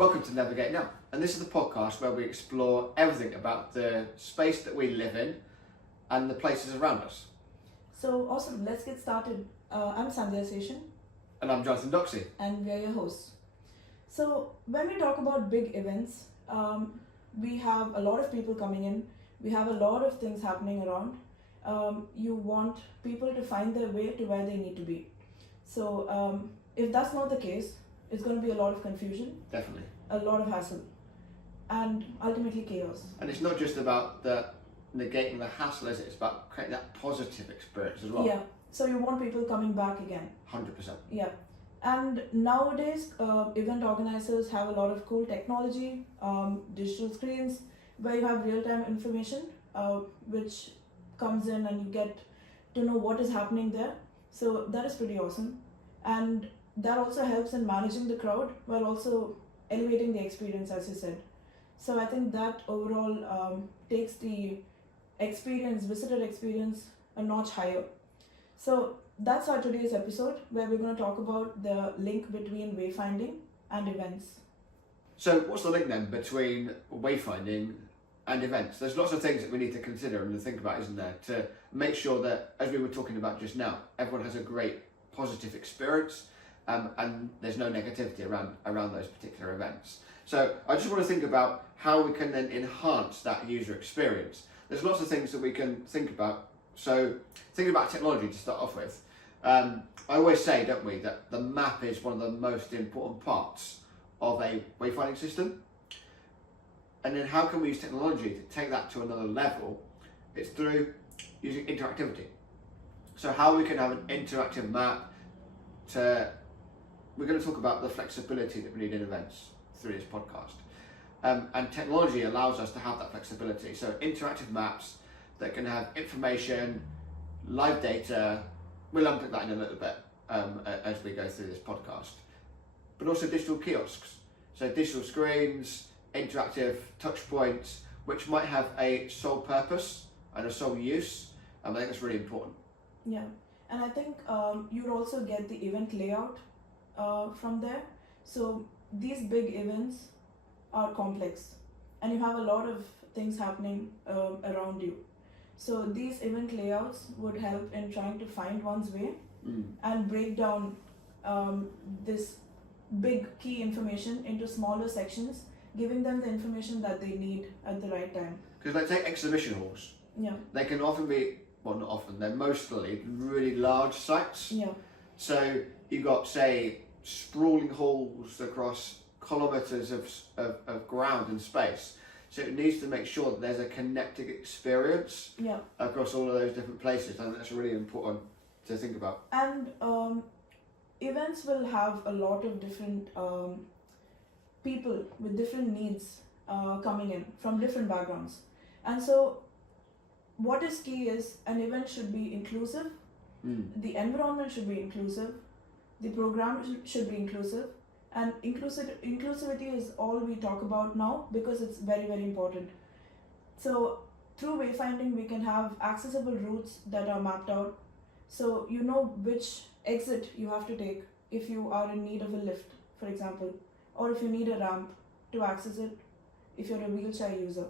Welcome to Navigate Now, and this is the podcast where we explore everything about the space that we live in and the places around us. So awesome, let's get started. I'm Sandhya Seshan. And I'm Jonathan Doxey. And we're your hosts. So when we talk about big events, we have a lot of people coming in, we have a lot of things happening around. You want people to find their way to where they need to be. So if that's not the case, it's going to be a lot of confusion. Definitely. A lot of hassle. And ultimately chaos. And it's not just about the negating the hassle, is it? It's about creating that positive experience as well. Yeah. So you want people coming back again. 100%. Yeah. And nowadays, event organizers have a lot of cool technology, digital screens, where you have real-time information, which comes in and you get to know what is happening there. So that is pretty awesome. And that also helps in managing the crowd while also elevating the experience, as you said. So I think that overall takes the visitor experience a notch higher. So that's our today's episode, where we're going to talk about the link between wayfinding and events. So what's the link then between wayfinding and events? There's lots of things that we need to consider and to think about, isn't there, to make sure that, as we were talking about just now, everyone has a great positive experience and there's no negativity around those particular events. So I just want to think about how we can then enhance that user experience. There's lots of things that we can think about. So thinking about technology to start off with, I always say, don't we, that the map is one of the most important parts of a wayfinding system. And then how can we use technology to take that to another level? It's through using interactivity. So how we can have an interactive map we're going to talk about the flexibility that we need in events through this podcast. And technology allows us to have that flexibility. So interactive maps that can have information, live data. We'll unpick that in a little bit as we go through this podcast. But also digital kiosks. So digital screens, interactive touch points, which might have a sole purpose and a sole use. I think that's really important. Yeah, and I think you'd also get the event layout from there. So these big events are complex and you have a lot of things happening around you. So these event layouts would help in trying to find one's way and break down this big key information into smaller sections, giving them the information that they need at the right time. Because like take exhibition halls. Yeah. They can often be, well not often, they're mostly really large sites. Yeah. So you've got, say, sprawling halls across kilometres of ground and space. So it needs to make sure that there's a connected experience across all of those different places. I think that's really important to think about. And events will have a lot of different people with different needs coming in from different backgrounds. And so what is key is an event should be inclusive, the environment should be inclusive, the program should be inclusive, and inclusivity is all we talk about now because it's very, very important. So through wayfinding, we can have accessible routes that are mapped out. So you know which exit you have to take if you are in need of a lift, for example, or if you need a ramp to access it if you're a wheelchair user.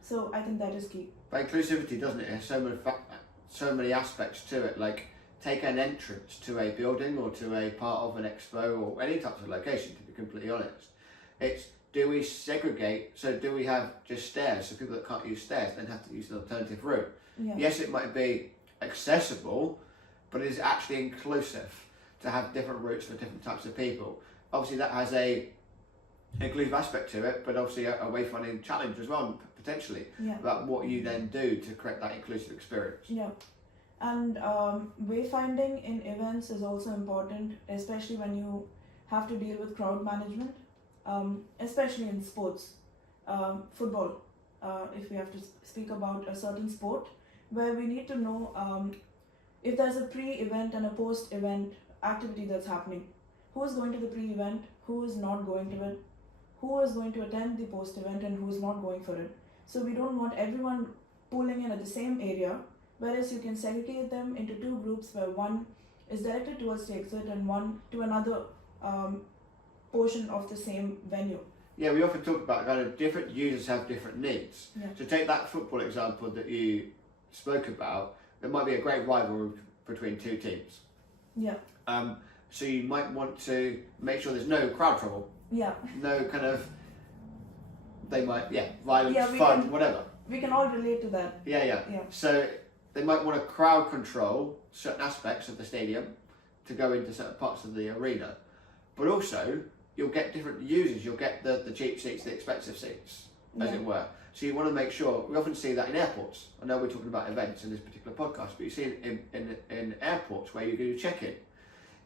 So I think that is key. But inclusivity, doesn't it? It has so many aspects to it, like take an entrance to a building or to a part of an expo or any type of location, to be completely honest. It's, do we segregate? So do we have just stairs? So people that can't use stairs then have to use an alternative route. Yeah. Yes, it might be accessible, but it is actually inclusive to have different routes for different types of people. Obviously that has a inclusive aspect to it, but obviously a wayfinding challenge as well, potentially, about what you then do to create that inclusive experience. Yeah. And wayfinding in events is also important, especially when you have to deal with crowd management, especially in sports, football, if we have to speak about a certain sport, where we need to know if there's a pre-event and a post-event activity that's happening. Who is going to the pre-event, who is not going to it, who is going to attend the post-event and who is not going for it. So we don't want everyone pooling in at the same area, whereas you can segregate them into two groups where one is directed towards the exit and one to another portion of the same venue. Yeah, we often talk about kind of different users have different needs. Yeah. So take that football example that you spoke about. There might be a great rivalry between two teams. Yeah. So you might want to make sure there's no crowd trouble. Yeah. No kind of, they might, violence, Yeah, fun, whatever. We can all relate to that. Yeah. So they might want to crowd control certain aspects of the stadium to go into certain parts of the arena. But also, you'll get different users. You'll get the cheap seats, the expensive seats, as it were. So you want to make sure, we often see that in airports. I know we're talking about events in this particular podcast, but you see it in airports where you do check-in.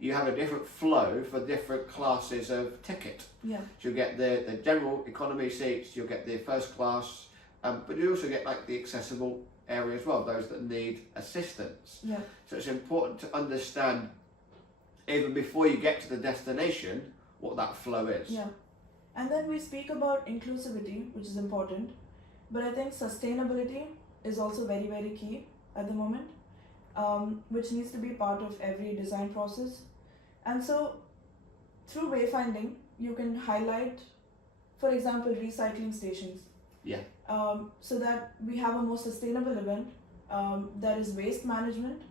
You have a different flow for different classes of ticket. Yeah. So you'll get the general economy seats, you'll get the first class, but you also get like the accessible area as well, those that need assistance. Yeah. So it's important to understand, even before you get to the destination, what that flow is. Yeah. And then we speak about inclusivity, which is important, but I think sustainability is also very, very key at the moment, which needs to be part of every design process. And so through wayfinding, you can highlight, for example, recycling stations. Yeah. So that we have a more sustainable event that is waste management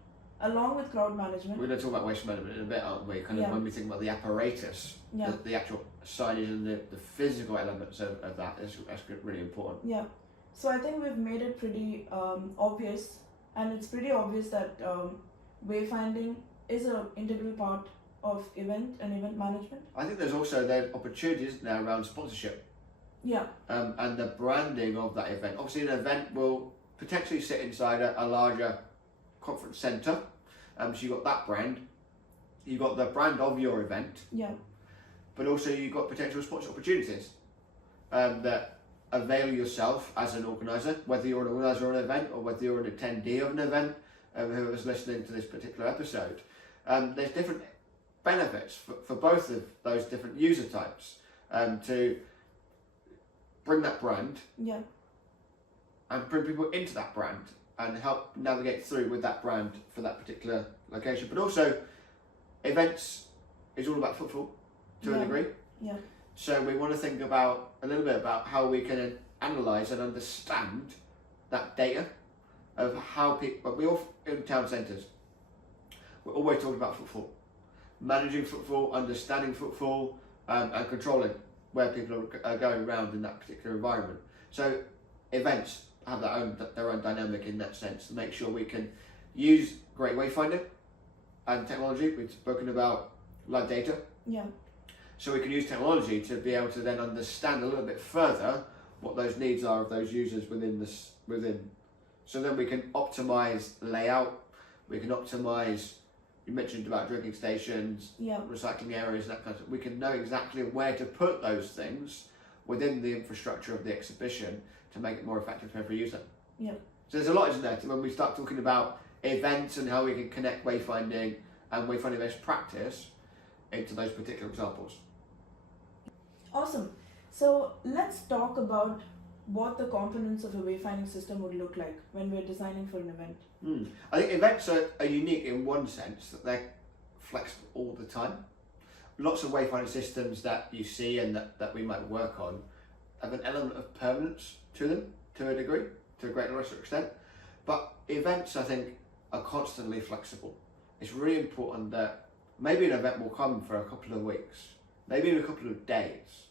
along with crowd management. We're going to talk about waste management in a bit, aren't we? Kind of when we think about the apparatus, the actual signage and the physical elements of that, that's really important. Yeah. So I think we've made it pretty obvious, and it's pretty obvious that wayfinding is an integral part of event and event management. I think there's also the opportunities now around sponsorship. Yeah. And the branding of that event. Obviously, an event will potentially sit inside a larger conference centre. So you've got that brand, you've got the brand of your event. Yeah. But also you've got potential sponsor opportunities that avail yourself as an organiser, whether you're an organiser of an event or whether you're an attendee of an event, whoever's listening to this particular episode. There's different benefits for both of those different user types to bring that brand and bring people into that brand and help navigate through with that brand for that particular location. But also, events is all about football to a degree. Yeah. So we want to think about a little bit about how we can analyse and understand that data of how people, we all in town centres, we're always talking about football, managing football, understanding football, and controlling where people are going around in that particular environment. So events have their own dynamic in that sense to make sure we can use great wayfinding and technology. We've spoken about live data. Yeah. So we can use technology to be able to then understand a little bit further what those needs are of those users within. So then we can optimize layout. We can optimize. You mentioned about drinking stations, recycling areas, that kind of stuff. We can know exactly where to put those things within the infrastructure of the exhibition to make it more effective for every user. Yeah. So there's a lot in there when we start talking about events and how we can connect wayfinding and wayfinding best practice into those particular examples. Awesome. So let's talk about what the components of a wayfinding system would look like when we're designing for an event. I think events are unique in one sense that they're flexible all the time. Lots of wayfinding systems that you see and that we might work on have an element of permanence to them to a degree, to a great or lesser extent. But events, I think, are constantly flexible. It's really important that maybe an event will come for a couple of weeks, maybe in a couple of days,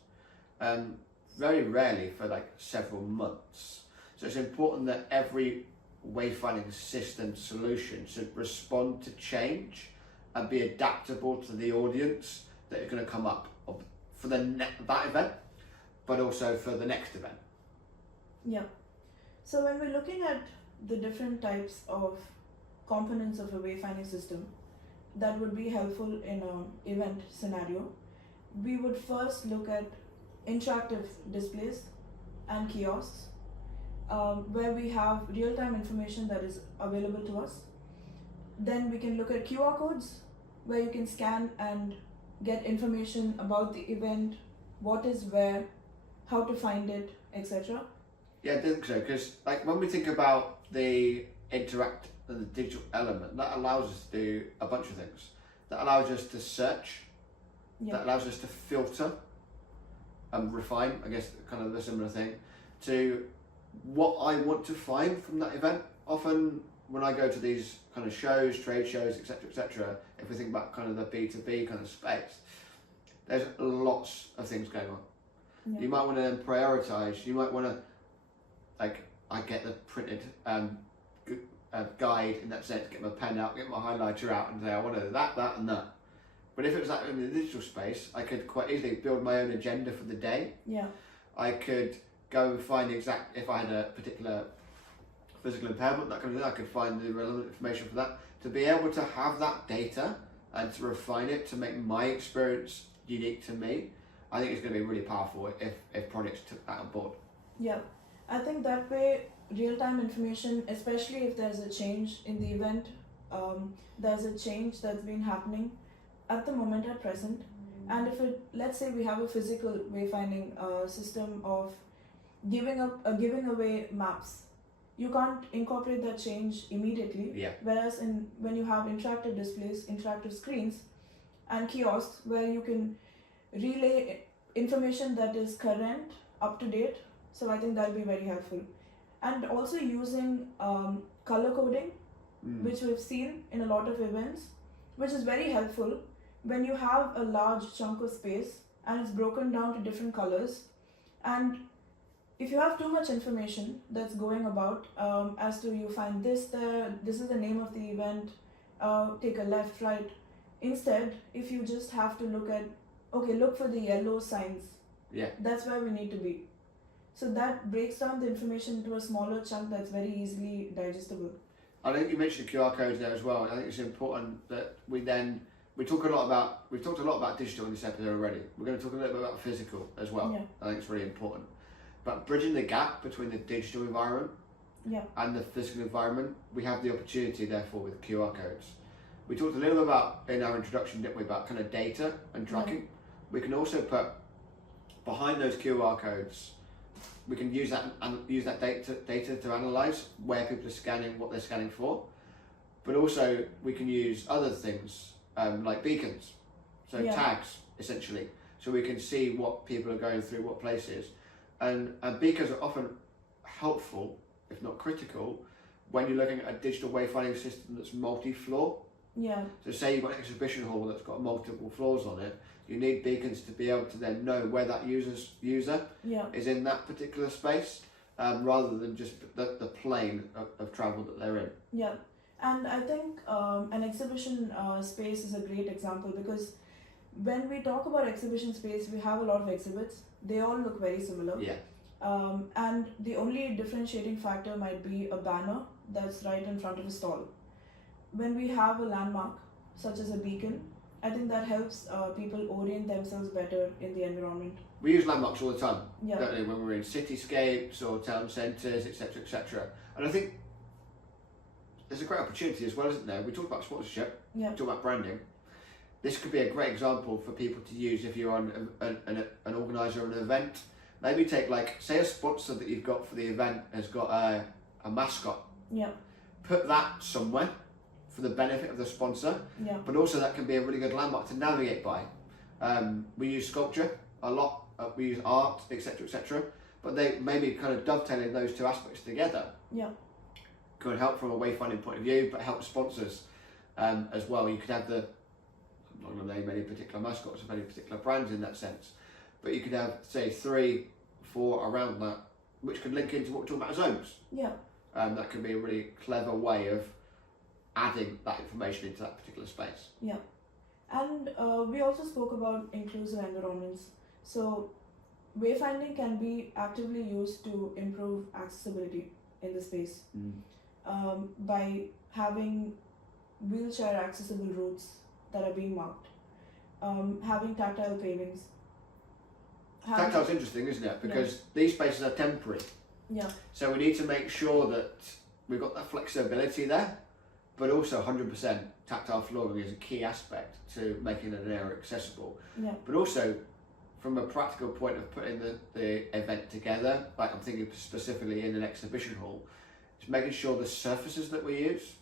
very rarely for like several months. So it's important that every wayfinding system solution should respond to change and be adaptable to the audience that is going to come up for that event, but also for the next event. Yeah. So when we're looking at the different types of components of a wayfinding system that would be helpful in an event scenario, we would first look at interactive displays and kiosks where we have real-time information that is available to us. Then we can look at QR codes where you can scan and get information about the event, what is where, how to find it, etc. Yeah, I think so, because like when we think about the interact and the digital element, that allows us to do a bunch of things. That allows us to search, that allows us to filter, refine, I guess, kind of the similar thing, to what I want to find from that event. Often when I go to these kind of shows, trade shows, etc., if we think about kind of the B2B kind of space, there's lots of things going on. Yeah. You might want to then prioritize. You might want to, like, I get the printed guide in that sense, get my pen out, get my highlighter out, and say I want to do that, and that. But if it was that in the digital space, I could quite easily build my own agenda for the day. Yeah. I could go and find if I had a particular physical impairment, that kind of thing, I could find the relevant information for that. To be able to have that data and to refine it to make my experience unique to me, I think it's going to be really powerful if projects took that on board. Yeah, I think that way real-time information, especially if there's a change in the event, there's a change that's been happening at the moment at present, and if let's say we have a physical wayfinding system of giving away maps, you can't incorporate that change immediately. Yeah. Whereas when you have interactive displays, interactive screens, and kiosks where you can relay information that is current, up to date, so I think that'll be very helpful. And also using color coding, which we've seen in a lot of events, which is very helpful when you have a large chunk of space and it's broken down to different colors. And if you have too much information that's going about as to you find this there, this is the name of the event, take a left, right. Instead, if you just have to look for the yellow signs. Yeah. That's where we need to be. So that breaks down the information into a smaller chunk that's very easily digestible. I think you mentioned QR codes there as well. I think it's important that we've talked a lot about digital in this episode already. We're going to talk a little bit about physical as well. Yeah. I think it's really important. But bridging the gap between the digital environment and the physical environment, we have the opportunity therefore with QR codes. We talked a little bit about, in our introduction, didn't we, about kind of data and tracking. Yeah. We can also put behind those QR codes, we can use that data to analyze where people are scanning, what they're scanning for. But also we can use other things like beacons, so tags essentially, so we can see what people are going through, what places. And beacons are often helpful, if not critical, when you're looking at a digital wayfinding system that's multi-floor. Yeah. So say you've got an exhibition hall that's got multiple floors on it, you need beacons to be able to then know where that user is in that particular space, rather than just the plane of travel that they're in. Yeah, and I think an exhibition space is a great example, because when we talk about exhibition space, we have a lot of exhibits. They all look very similar. Yeah. And the only differentiating factor might be a banner that's right in front of a stall. When we have a landmark, such as a beacon, I think that helps people orient themselves better in the environment. We use landmarks all the time, yeah. don't we? When we're in cityscapes or town centres, etc., etc. And I think there's a great opportunity as well, isn't there? We talk about sponsorship, we talk about branding. This could be a great example for people to use if you're on an organiser of an event. Maybe take, like, say a sponsor that you've got for the event has got a mascot. Yeah. Put that somewhere for the benefit of the sponsor, but also that can be a really good landmark to navigate by. We use sculpture a lot, we use art, etc., but they maybe kind of dovetailing those two aspects together could help from a wayfinding point of view, but help sponsors as well. You could have I'm not going to name any particular mascots of any particular brands in that sense, but you could have, say, 3, 4 around that, which could link into what we're talking about as zones. Yeah. That could be a really clever way of adding that information into that particular space. Yeah. And we also spoke about inclusive environments. So wayfinding can be actively used to improve accessibility in the space by having wheelchair accessible routes that are being marked, having tactile pavings. Tactile's interesting, isn't it? Because these spaces are temporary. Yeah. So we need to make sure that we've got that flexibility there, but also 100% tactile flooring is a key aspect to making an area accessible. Yeah. But also, from a practical point of putting the event together, like I'm thinking specifically in an exhibition hall, is making sure the surfaces that we use,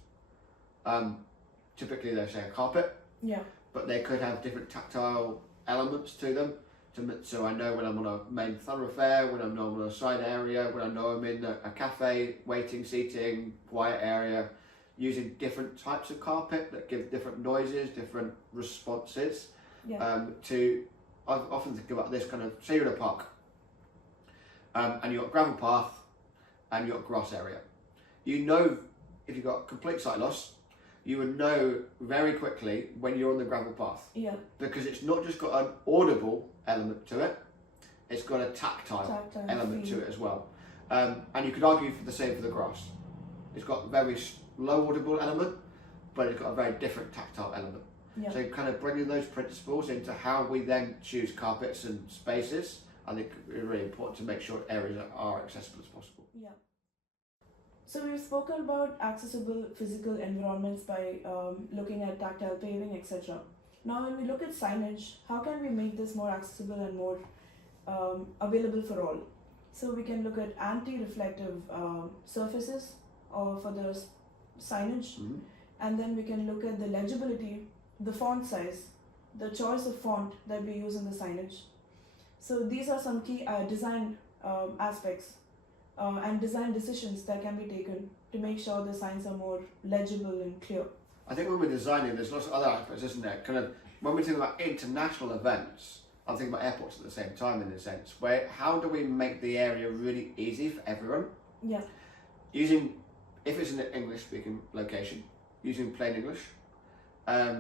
typically they're, say, a carpet, but they could have different tactile elements to them. so I know when I'm on a main thoroughfare, when I'm on a side area, when I know I'm in a cafe, waiting, seating, quiet area, using different types of carpet that give different noises, different responses. I often think about this kind of, say you're in a park, and you've got a gravel path and you've got a grass area. You know, if you've got complete sight loss, you would know very quickly when you're on the gravel path. Yeah. Because it's not just got an audible element to it, it's got a tactile element to it as well. And you could argue for the same for the grass. It's got a very low audible element, but it's got a very different tactile element. Yeah. So kind of bringing those principles into how we then choose carpets and spaces, I think is really important to make sure areas are accessible as possible. Yeah. So we've spoken about accessible physical environments by looking at tactile paving, etc. Now when we look at signage, how can we make this more accessible and more available for all? So we can look at anti-reflective surfaces for the signage, and then we can look at the legibility, the font size, the choice of font that we use in the signage. So these are some key design aspects and design decisions that can be taken to make sure the signs are more legible and clear. I think when we're designing, there's lots of other aspects, isn't there? Kind of when we think about international events, I'm thinking about airports at the same time in a sense, where how do we make the area really easy for everyone? Yeah. Using, if it's an English speaking location, using plain English,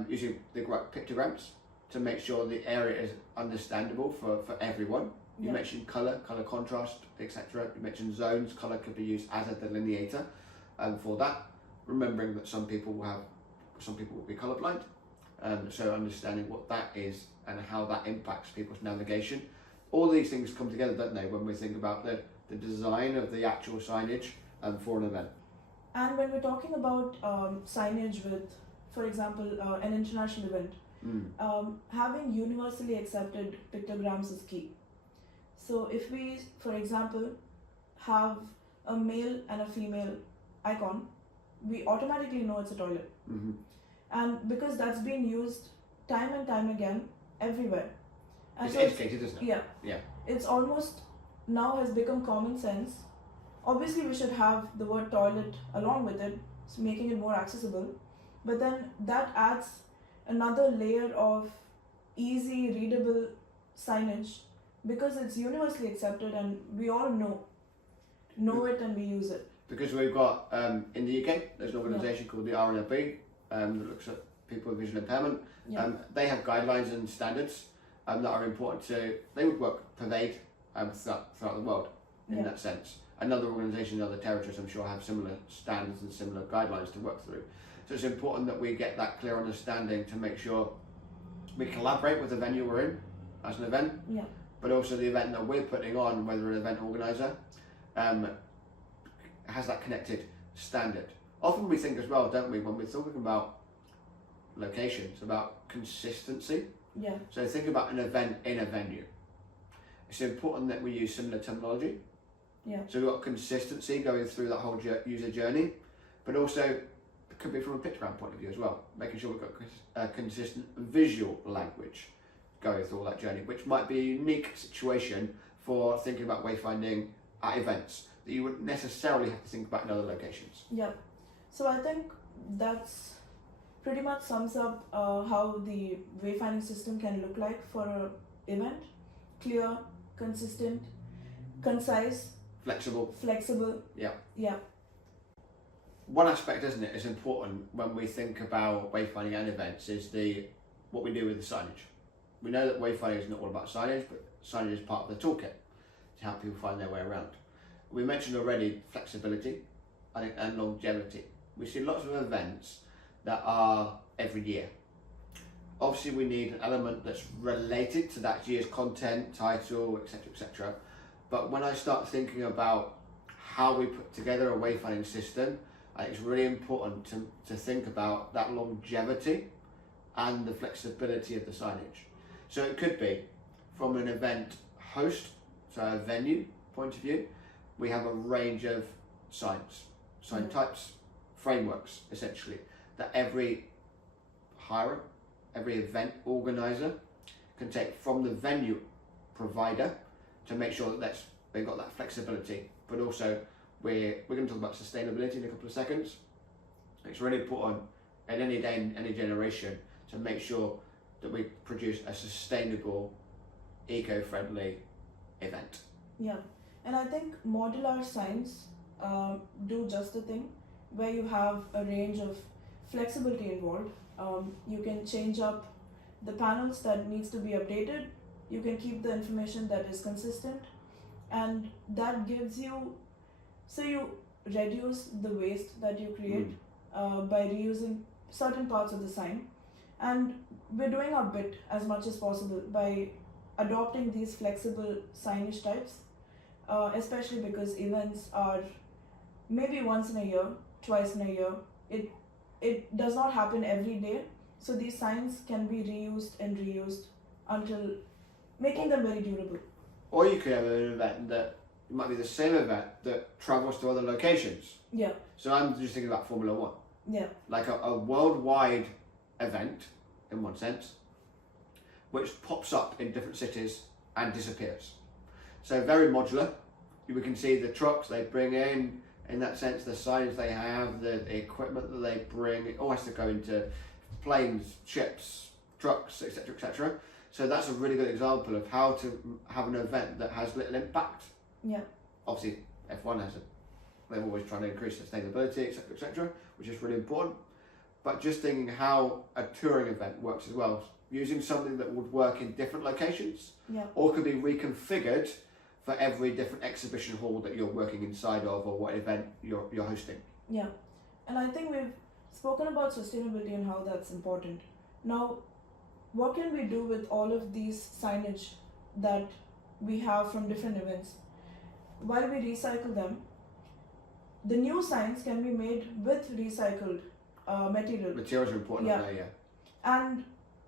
using the right pictograms to make sure the area is understandable for everyone. You mentioned colour contrast, etc. You mentioned zones, colour could be used as a delineator for that. Remembering that some people will be colourblind, so understanding what that is and how that impacts people's navigation. All these things come together, don't they, when we think about the design of the actual signage for an event. And when we're talking about signage with, for example, an international event, having universally accepted pictograms is key. So if we, for example, have a male and a female icon, we automatically know it's a toilet. And because that's been used time and time again everywhere. And it's so educated, isn't it? Yeah. It's almost now has become common sense. Obviously we should have the word toilet along with it, so making it more accessible. But then that adds another layer of easy readable signage because it's universally accepted and we all know it and we use it. Because we've got, in the UK, there's an organisation called the RNLB that looks at people with visual impairment. They have guidelines and standards that are important they would pervade throughout the world in that sense. Another organisation in other territories, I'm sure, have similar standards and similar guidelines to work through. So it's important that we get that clear understanding to make sure we collaborate with the venue we're in as an event, but also the event that we're putting on, whether an event organiser, has that connected standard. Often we think as well, don't we, when we're talking about locations, about consistency. So think about an event in a venue. It's important that we use similar terminology. So we've got consistency going through that whole user journey, but also it could be from a pictogram point of view as well, making sure we've got a consistent visual language going through all that journey, which might be a unique situation for thinking about wayfinding at events that you wouldn't necessarily have to think about in other locations. So I think that's pretty much sums up how the wayfinding system can look like for an event. Clear, consistent, concise, flexible. One aspect, isn't it, is important when we think about wayfinding and events is what we do with the signage. We know that wayfinding is not all about signage, but signage is part of the toolkit to help people find their way around. We mentioned already flexibility and longevity. We see lots of events that are every year. Obviously we need an element that's related to that year's content, title, etc, etc. But when I start thinking about how we put together a wayfinding system, I think it's really important to think about that longevity and the flexibility of the signage. So it could be from an event host, so a venue point of view, we have a range of sign types, frameworks essentially, that every hirer, every event organizer can take from the venue provider to make sure that they've got that flexibility, but also we're going to talk about sustainability in a couple of seconds. It's really important in any day, in any generation, to make sure that we produce a sustainable, eco-friendly event. Yeah, and I think modular signs do just the thing, where you have a range of flexibility involved. You can change up the panels that needs to be updated. You can keep the information that is consistent, and that gives you, so you reduce the waste that you create by reusing certain parts of the sign, and we're doing our bit as much as possible by adopting these flexible signage types, especially because events are maybe once in a year, twice in a year. It does not happen every day, so these signs can be reused and reused until making them very durable. Or you could have an event that it might be the same event that travels to other locations. Yeah. So I'm just thinking about Formula One. Yeah. Like a worldwide event, in one sense, which pops up in different cities and disappears. So very modular. We can see the trucks they bring in that sense, the signs they have, the equipment that they bring. It all has to go into planes, ships, trucks, etc., etc. So that's a really good example of how to have an event that has little impact. Yeah. Obviously, F1 they're always trying to increase sustainability, etc., etc., which is really important. But just thinking how a touring event works as well, using something that would work in different locations, or could be reconfigured for every different exhibition hall that you're working inside of, or what event you're hosting. Yeah, and I think we've spoken about sustainability and how that's important. Now, what can we do with all of these signage that we have from different events? While we recycle them, the new signs can be made with recycled material. Materials are important, yeah. And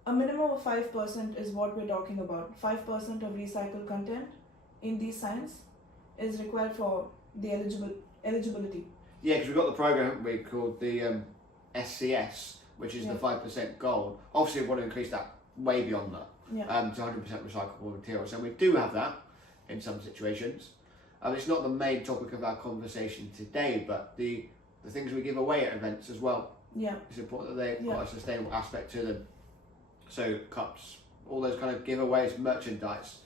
a minimum of 5% is what we're talking about. 5% of recycled content in these signs is required for the eligibility. Yeah, because we've got the program we called the SCS, which is the 5% goal. Obviously, we want to increase that way beyond that, to 100% recyclable materials, and we do have that in some situations. It's not the main topic of our conversation today, but the things we give away at events as well. Yeah, it's important that they've got a sustainable aspect to them. So cups, all those kind of giveaways, merchandise.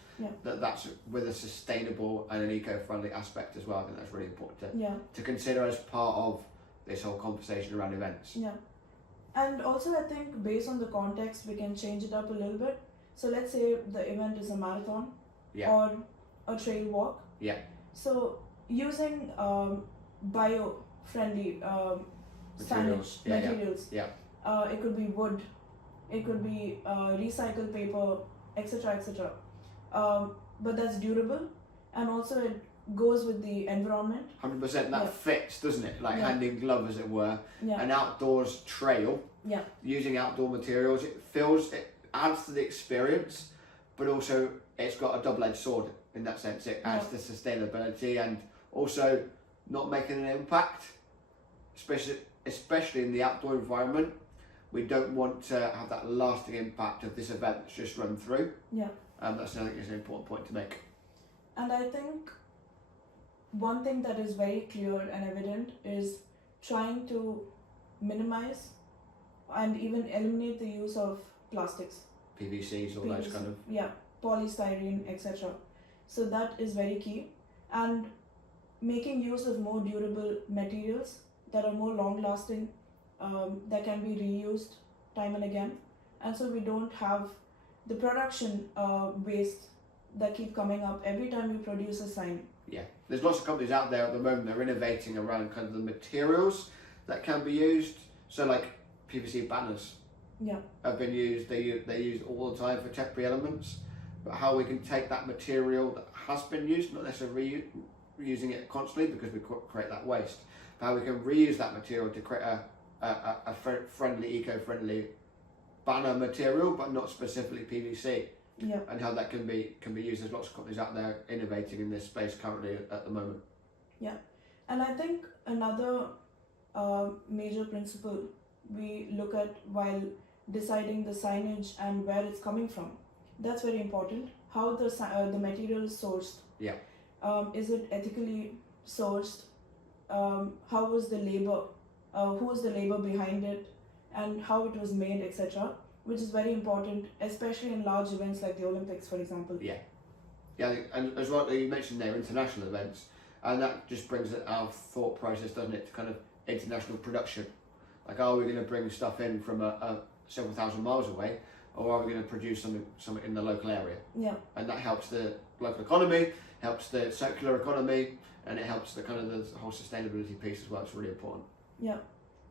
That's with a sustainable and an eco-friendly aspect as well. I think that's really important to consider as part of this whole conversation around events. Yeah, and also I think based on the context we can change it up a little bit. So let's say the event is a marathon or a trail walk. Yeah. So using bio-friendly materials. Materials. It could be wood, it could be recycled paper, etc., etc. But that's durable, and also it goes with the environment. 100%. That fits, doesn't it? Like hand in glove, as it were. An outdoors trail. Using outdoor materials, it adds to the experience, but also it's got a double-edged sword in that sense. It adds to sustainability and also not making an impact, especially in the outdoor environment. We don't want to have that lasting impact of this event that's just run through. That's I think is an important point to make. And I think one thing that is very clear and evident is trying to minimize and even eliminate the use of plastics. PVCs, all those kind of. Polystyrene, etc. So that is very key. And making use of more durable materials that are more long lasting, that can be reused time and again. And so we don't have the production waste that keep coming up every time we produce a sign. Yeah, there's lots of companies out there at the moment that are innovating around kind of the materials that can be used. So like PVC banners have been used. They're used all the time for temporary elements. But how we can take that material that has been used, not necessarily reusing it constantly because we create that waste, but how we can reuse that material to create a friendly, eco-friendly banner material, but not specifically PVC. And how that can be used. There's lots of companies out there innovating in this space currently at the moment. And I think another major principle we look at while deciding the signage and where it's coming from. That's very important. How the material is sourced. Yeah. Is it ethically sourced? How was the labor? Who was the labor behind it? And how it was made, etc. Which is very important, especially in large events like the Olympics, for example. Yeah. Yeah, and as well, you mentioned there international events, and that just brings our thought process, doesn't it, to kind of international production. Like, are we going to bring stuff in from a several thousand miles away, or are we going to produce something in the local area? Yeah. And that helps the local economy, helps the circular economy, and it helps the kind of the whole sustainability piece as well. It's really important. Yeah.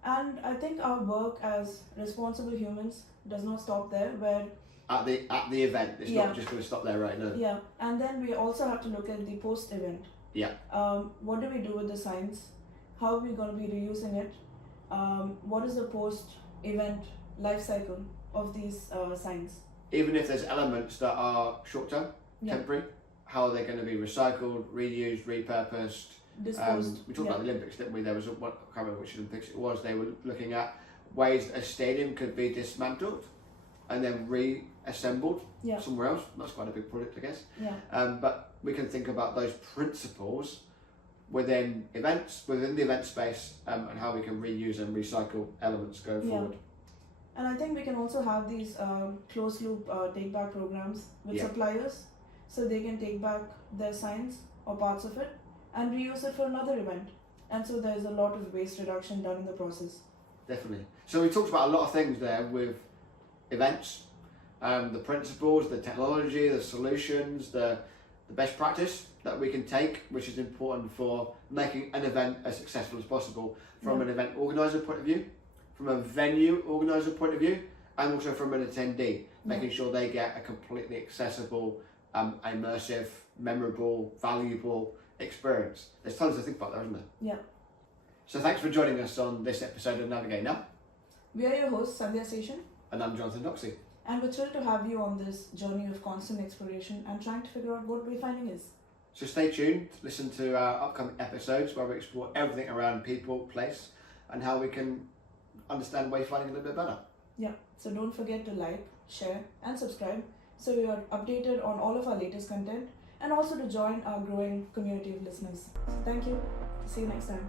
And I think our work as responsible humans does not stop there, where At the event, it's not just going to stop there, right? No. Yeah, and then we also have to look at the post-event. Yeah. What do we do with the signs? How are we going to be reusing it? What is the post-event life cycle of these signs? Even if there's elements that are short-term, temporary, how are they going to be recycled, reused, repurposed? Disposed. We talked about the Olympics, didn't we? There was I can't remember which Olympics it was. They were looking at ways a stadium could be dismantled and then reassembled somewhere else. That's quite a big project, I guess. Yeah. But we can think about those principles within events, within the event space, and how we can reuse and recycle elements going forward. And I think we can also have these closed loop take back programs with suppliers, so they can take back their signs or parts of it and reuse it for another event. And so there's a lot of waste reduction done in the process. Definitely. So we talked about a lot of things there with events, the principles, the technology, the solutions, the best practice that we can take, which is important for making an event as successful as possible from an event organizer point of view, from a venue organizer point of view, and also from an attendee, making sure they get a completely accessible, immersive, memorable, valuable experience. There's tons to think about there, isn't there? Yeah. So thanks for joining us on this episode of Navigate Now. We are your hosts, Sandhya Station. And I'm Jonathan Doxey. And we're thrilled to have you on this journey of constant exploration and trying to figure out what wayfinding is. So stay tuned, listen to our upcoming episodes where we explore everything around people, place, and how we can understand wayfinding a little bit better. Yeah, so don't forget to like, share and subscribe so you are updated on all of our latest content, and also to join our growing community of listeners. So thank you. See you next time.